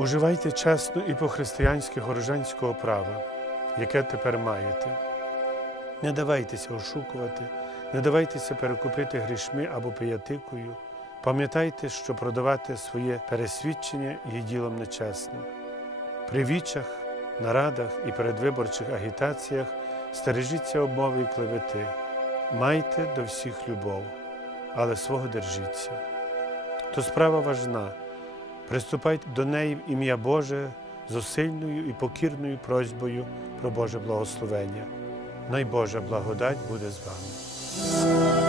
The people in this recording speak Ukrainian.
Уживайте чесно і по-християнськи горожанського права, яке тепер маєте. Не давайтеся ошукувати, не давайтеся перекупити грішми або пиятикою. Пам'ятайте, що продавати своє пересвідчення є ділом нечесним. При вічах, нарадах і передвиборчих агітаціях стережіться обмови і клевети. Майте до всіх любов, але свого держіться. То справа важна. Приступайте до неї в ім'я Боже з усильною і покірною просьбою про Боже благословення. Най Божа благодать буде з вами.